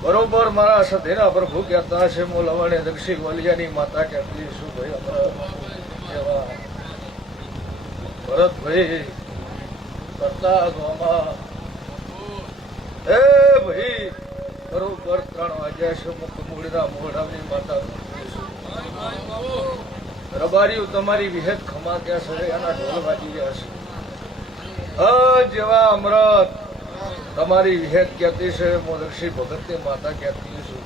બરોબર મારા સધેરા પ્રભુ કહેતા છે મોલાવાણી લવાણે દક્ષી વલિયાની માતા કહેતી શું ભાઈ અમારા ભરતભાઈ કરતા ગોમાં હે ભાઈ, બરોબર ત્રણ વાગ્યા છે મુખ મૂળના મોઢાની માતા રબારીઓ, તમારી વિહેત ખમા છે એના ઢોલ વાજી રહ્યા છે. અ જેવા અમરત તમારી વિહેત કહેતી છે મોદક્ષી ભગતની માતા કહેતી છું.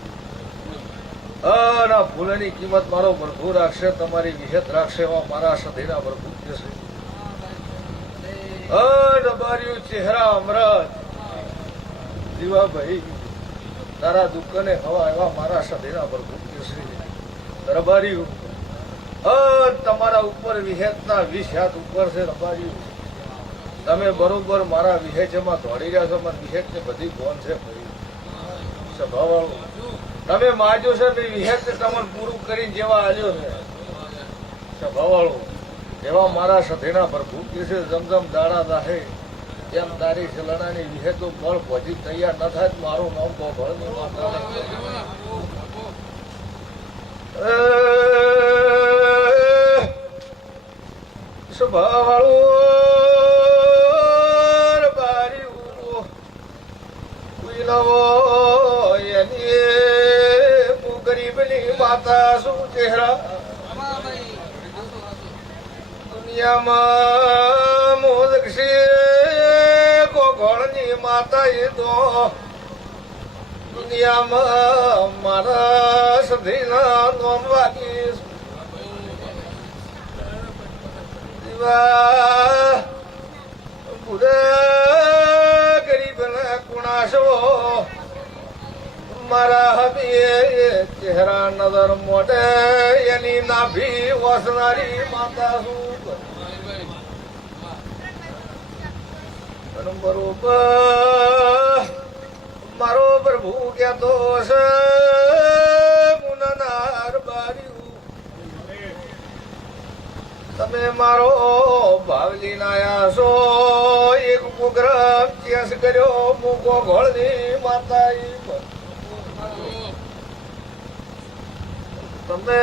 ના ફૂલની કિંમત મારો પ્રભુ રાખશે, તમારી વિહેત રાખશે, એવા મારા સધીના પ્રભુ કહેશે ડબાર્યું ચહેરા અમૃત દીવાભાઈ તારા દુઃખને હવા એવા મારા સધીના પર કહેશે રબાર્યું તમારા ઉપર વિહેતના વીસ હાથ ઉપર છે રબાર્યું તમે બરોબર મારા વિહેજમાં દોડી રહ્યા છો, મારા વિહેજ ને બધી ફોન છે ભાઈ. સ્વભાવવાળું. તમે માજો છે ને વિહેજ તમને પૂરું કરીને જેવા આવ્યો છે. સ્વભાવવાળું. એવા મારા સધીના પર ભૂકી છે જમજમ દાડા દાહે. એમ તારી ચલણાની વિહેતો બળ પહોંચી તૈયાર ન થાય મારું નામ નવો એની ગરીબની માતા શું ચહેરા? દુનિયામાં માતા તો દુનિયામાં મારા સધીના નોંધવાની દીવા બુરા ગરીબના કુણાશો. મારા હબી ચહેરા નજર મોઢે એની નાભી વસનારી માતા શું અને બરોબર મારો પ્રભુ કહેતો છે મુનાનાર બાર્યું તમે મારો ભાવ લઈને છો, એક ઉપગ્રહ ચેસ કર્યો, મૂકો ઘોળની માતા તમે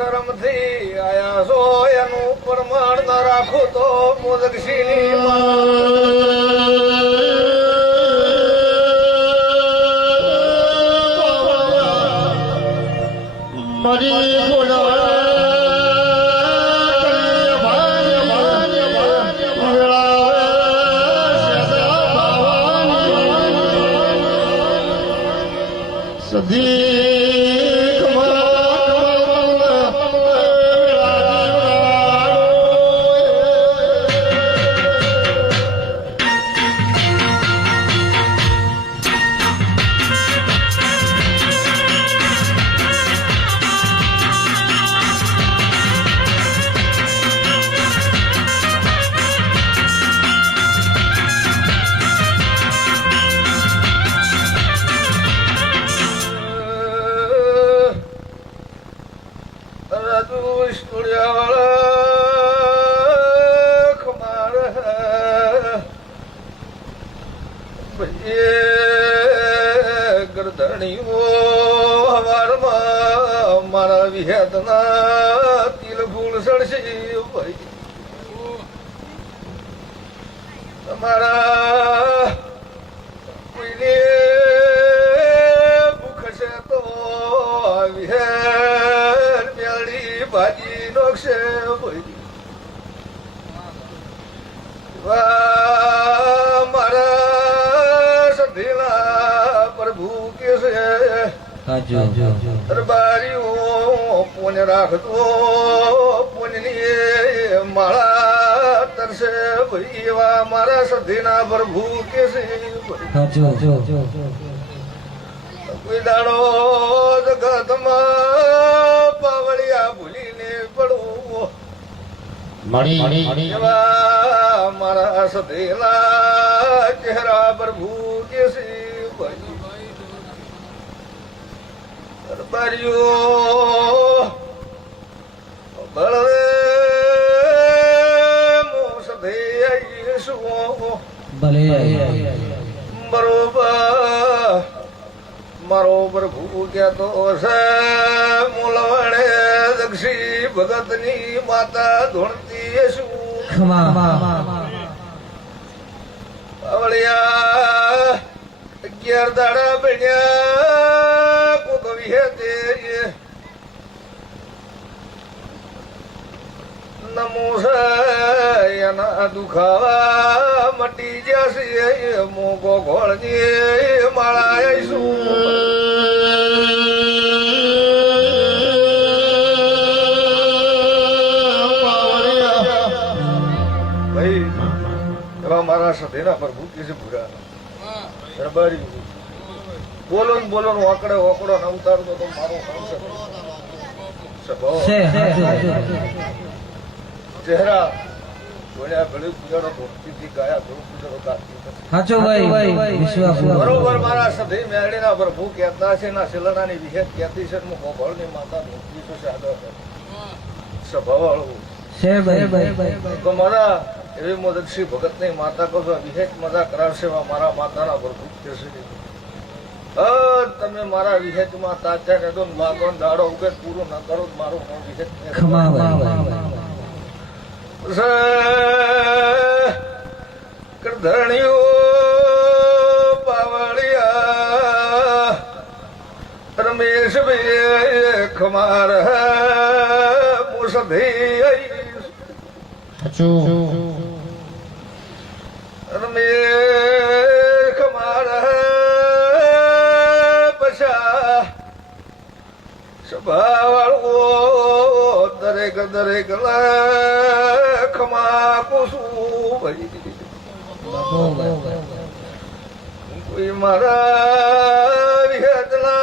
શરમથી આયા છો એનું પ્રમાણ ન રાખો તો મોદકશીની મારી ભાઈ તમારા કોઈને ભૂખ છે તો વિહેર મેળી ભાજી નોખશે મારા સધીના પ્રભુ કે છે દરબારીઓ પુન રાખતો. પુનની માળા તરસે ભાઈ મારા સધીના પ્રભુ કે. કોઈ. દાડો જગતમાં પાવળિયા ભૂલીને પડવું. એવા મારા સધેલા ચહેરા પર ભૂકે દરબારીઓ બળવે ભલે. બરોબર. મારો પ્રભુ કહેતો છે મૂલવણે દક્ષી ભગતની માતા ધોણતી શું અવળિયા અગિયાર દાડા બન્યા કોક વિહે તે નમો એના દુખાવા મટી જશે મોગો ઘોળની માળા શું ભાઈ એવા મારા સધેના પર ભૂકી છે ભૂરા દરબારી બોલો ને બોલો ને વાકડે વાકડો ન ઉતારતો તો મારો હાચું. ચહેરા ગાતી ભાઈ વિશ્વાસ. બરોબર મારા સધી મેળીના પ્રભુ કહેતા છે ના શિલનાની વિહેત કહેતી છે હું ગોપાળની માતા ભક્તિ છું સાગર સ્વભાવવાળું છે ભાઈ. તો મારા એવી મોદકશ્રી ભગતની માતા કહો છો વિહેત મજા કરાવશે મારા માતાના પ્રભુ છે. તમે મારા વિહેતમાં તાચા ને તો માગો ને દાડો ઉગે પૂરું ન કરો મારો વિહેત. કરધણીઓ પાવળિયા રમેશ ભાઈ ખમાર મુસભી રમેશ ખમાર પછા સ્વભાવવાળો દરેક દરેક લા કોઈ મારા વિહતના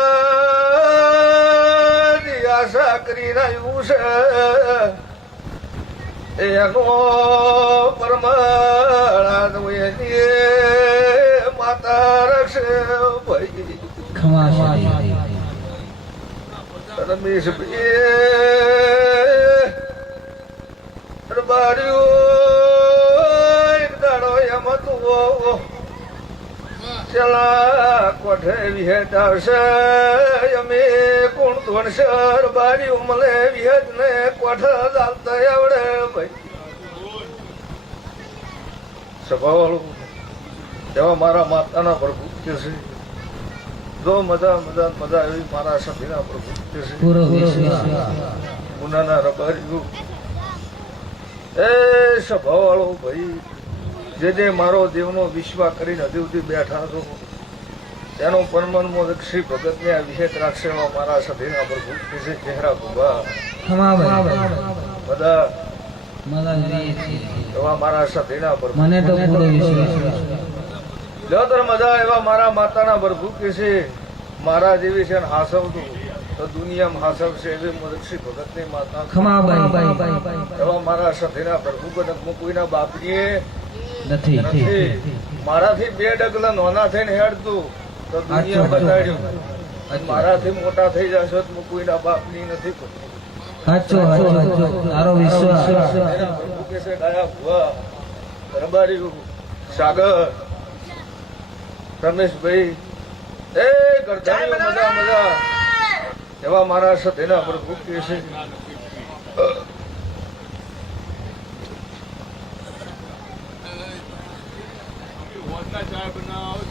ની આશા કરી રહ્યું છે એનો પરમાણા એની માતા રક્ષે ભાઈ રમેશ ભાઈ દરબારીઓ એક દાડો એમ હતું ચલા કોઠે વિહેત અમે કોણ ધોણસર બારી ઉમલે વિહેત ને કોઠે ચાલતા આવડે ભાઈ. સ્વભાવવાળું એવા મારા માતાના પ્રભુ છે. જો મજા મજા મજા એવી મારા સભીના પ્રભુ છે. ગુનાના રબારીઓ એ સ્વભાવવાળો ભાઈ જે જે મારો દેવનો વિશ્વાસ કરીને હજી સુધી બેઠા છો તેનો પરમાણુ શ્રી ભગતને આ રાખશે એવા મારા સભીના પ્રભુ છે ચહેરા ભૂભા બધા એવા મારા સભીના પ્રભુ મને તો પૂરો વિશ્વાસ મજા એવા મારા માતાના પ્રભુ કે છે મારા જેવી છે હાસવતું. એવી ભગતની માતા એવા મારા નથી. મારાથી બે ડગલા નોના થઈને હેડતું તો દુનિયા બતાડ્યું મારાથી મોટા થઈ જશો તો હું કોઈના બાપની નથી સાચો સાચો તારો વિશ્વાસ પ્રભુ કે છે ડાયા ભુવા દરબારી સાગર રમેશભાઈ. એ કરતા મજા મજા. એવા મારા સત એના પર ભૂકી છે. ચાય બનાવો